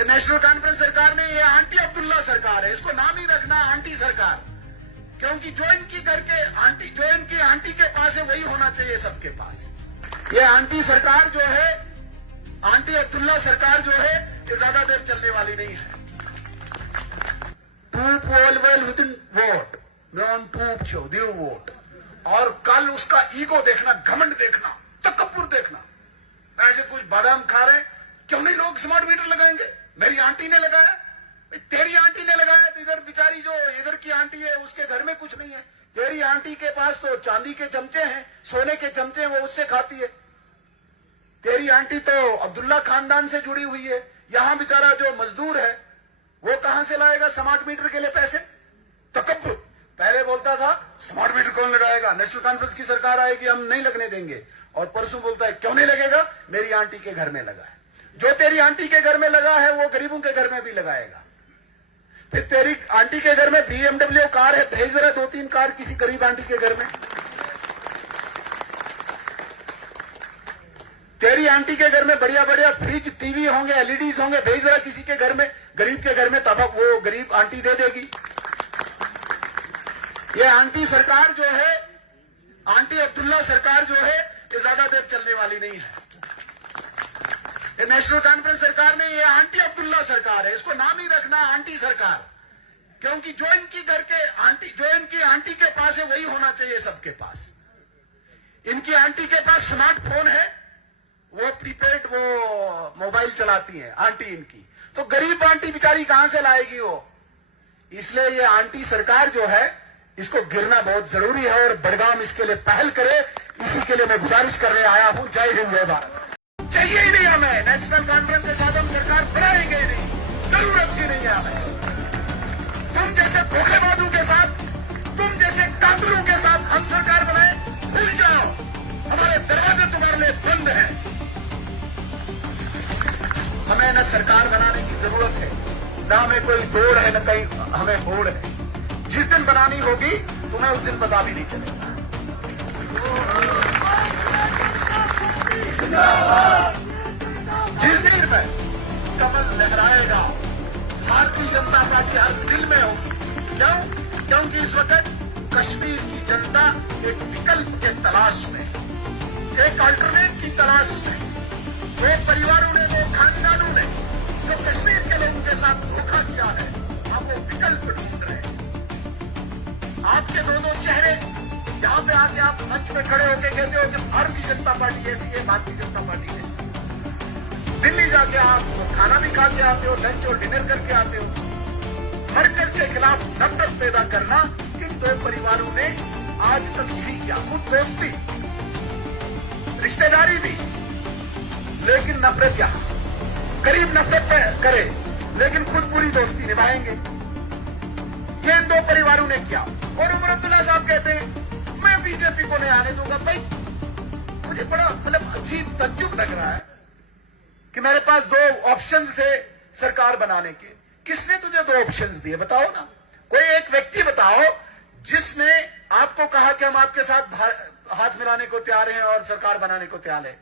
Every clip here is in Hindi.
नेशनल कॉन्फ्रेंस सरकार में ये आंटी अब्दुल्ला सरकार है, इसको नाम ही रखना आंटी सरकार, क्योंकि जो इनकी आंटी के पास है वही होना चाहिए सबके पास। ये आंटी सरकार जो है, आंटी अब्दुल्ला सरकार जो है, ये ज्यादा देर चलने वाली नहीं है। टूप वेल विद इन वोट नॉन टूप छो देव वोट। और कल उसका ईगो देखना, घमंड देखना, तकब्बुर देखना। ऐसे कुछ बादाम खा रहे, क्यों नहीं लोग स्मार्ट मीटर लगाएंगे? मेरी आंटी ने लगाया, तेरी आंटी ने लगाया, तो इधर बेचारी जो इधर की आंटी है उसके घर में कुछ नहीं है। तेरी आंटी के पास तो चांदी के चमचे हैं, सोने के चमचे हैं, वो उससे खाती है। तेरी आंटी तो अब्दुल्ला खानदान से जुड़ी हुई है। यहां बेचारा जो मजदूर है वो कहां से लाएगा स्मार्ट मीटर के लिए पैसे? तकब्बुर। पहले बोलता था स्मार्ट मीटर कौन लगाएगा, नेशनल कॉन्फ्रेंस की सरकार आएगी हम नहीं लगने देंगे, और परसों बोलता है क्यों नहीं लगेगा, मेरी आंटी के घर में लगा है। जो तेरी आंटी के घर में लगा है वो गरीबों के घर में भी लगाएगा। फिर तेरी आंटी के घर में BMW कार है, भेज जरा 2-3 कार किसी गरीब आंटी के घर में। तेरी आंटी के घर में बढ़िया बढ़िया फ्रिज, टीवी होंगे, LEDs होंगे, भेज जरा किसी के घर में, गरीब के घर में, तब वो गरीब आंटी दे देगी। ये आंटी सरकार जो है, आंटी अब्दुल्ला सरकार जो है, ये ज्यादा देर चलने वाली नहीं है। ये नेशनल कॉन्फ्रेंस सरकार में ये आंटी अब्दुल्ला सरकार है, इसको नाम ही रखना आंटी सरकार, क्योंकि जो इनकी आंटी के पास है वही होना चाहिए सबके पास। इनकी आंटी के पास स्मार्टफोन है, वो प्रीपेड वो मोबाइल चलाती है आंटी इनकी, तो गरीब आंटी बेचारी कहां से लाएगी वो? इसलिए ये आंटी सरकार जो है, इसको गिरना बहुत जरूरी है, और बड़गाम इसके लिए पहल करे। इसी के लिए मैं गुजारिश करने आया हूं। जय हिंद, जय भारत। चाहिए ही नहीं हमें नेशनल कॉन्फ्रेंस के साथ, हम सरकार बनाएंगे ही नहीं, जरूरत ही नहीं है हमें। तुम जैसे धोखेबाजों के साथ, तुम जैसे कातलों के साथ हम सरकार बनाए, भूल जाओ, हमारे दरवाजे तुम्हारे लिए बंद हैं। हमें न सरकार बनाने की जरूरत है, न हमें कोई दौड़ है, न कहीं हमें होड़ है। जिस दिन बनानी होगी तुम्हें उस दिन पता भी नहीं चलेगा। जिस दिन में कमल लहराएगा, भारतीय जनता पार्टी हर दिल में होगी। क्यों? क्योंकि इस वक्त कश्मीर की जनता एक विकल्प के तलाश में, एक अल्टरनेट की तलाश में, वो परिवारों ने, वो खानदानों ने जो कश्मीर के लोगों के साथ धोखा किया है, अब वो विकल्प ढूंढ रहे हैं। आपके दो चेहरे यहां पे आके आप मंच में खड़े होकर कहते हो कि भारतीय जनता पार्टी ऐसी है, भारतीय जनता पार्टी ऐसी है। दिल्ली जाके आप खाना भी खा के आते हो, लंच और डिनर करके आते हो। मरकज के खिलाफ नफरत पैदा करना इन दो परिवारों ने आज तक यही किया। खुद दोस्ती, रिश्तेदारी भी, लेकिन नफरत क्या? करीब नफरत करे लेकिन खुद पूरी दोस्ती निभाएंगे। ये दो परिवारों ने किया। और उमर अब्दुल्ला साहब कहते हैं मैं बीजेपी को नहीं आने दूंगा। भाई मुझे बड़ा अजीब तज्जुब लग रहा है कि मेरे पास 2 ऑप्शंस थे सरकार बनाने के। किसने तुझे 2 ऑप्शंस दिए? बताओ ना, कोई एक व्यक्ति बताओ जिसने आपको कहा कि हम आपके साथ हाथ मिलाने को तैयार हैं और सरकार बनाने को तैयार है।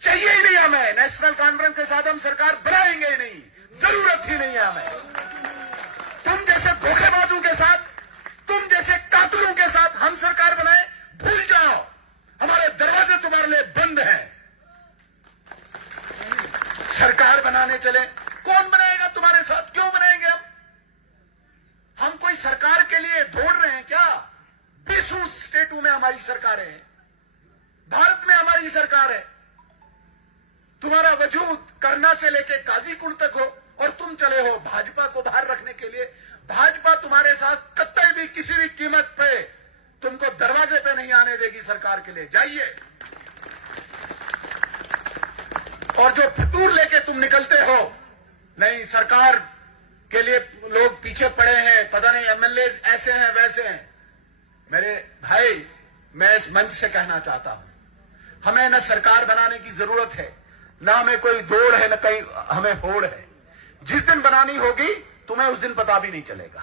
चाहिए ही नहीं हमें नेशनल कॉन्फ्रेंस के साथ, हम सरकार बनाएंगे ही नहीं, जरूरत ही नहीं है हमें। तुम जैसे धोखेबाजों के साथ, तुम जैसे कातलों के साथ हम सरकार बनाए, भूल जाओ, हमारे दरवाजे तुम्हारे लिए बंद हैं। सरकार बनाने चले, कौन बनाएगा तुम्हारे साथ? क्यों बनाएंगे हम कोई सरकार के लिए दौड़ रहे हैं क्या? 20 स्टेटों में हमारी सरकारें हैं, भारत में हमारी सरकार है। तुम्हारा वजूद करना से लेके काजीकुंड तक हो, और तुम चले हो भाजपा को बाहर रखने के लिए। भाजपा तुम्हारे साथ कतई भी किसी भी कीमत पे तुमको दरवाजे पे नहीं आने देगी सरकार के लिए। जाइए। और जो फितूर लेके तुम निकलते हो, नहीं सरकार के लिए लोग पीछे पड़े हैं, पता नहीं MLA ऐसे हैं वैसे हैं। मेरे भाई, मैं इस मंच से कहना चाहता हूं, हमें न सरकार बनाने की जरूरत है, ना हमें कोई दौड़ है, न कहीं हमें होड़ है। जिस दिन बनानी होगी तुम्हें उस दिन पता भी नहीं चलेगा।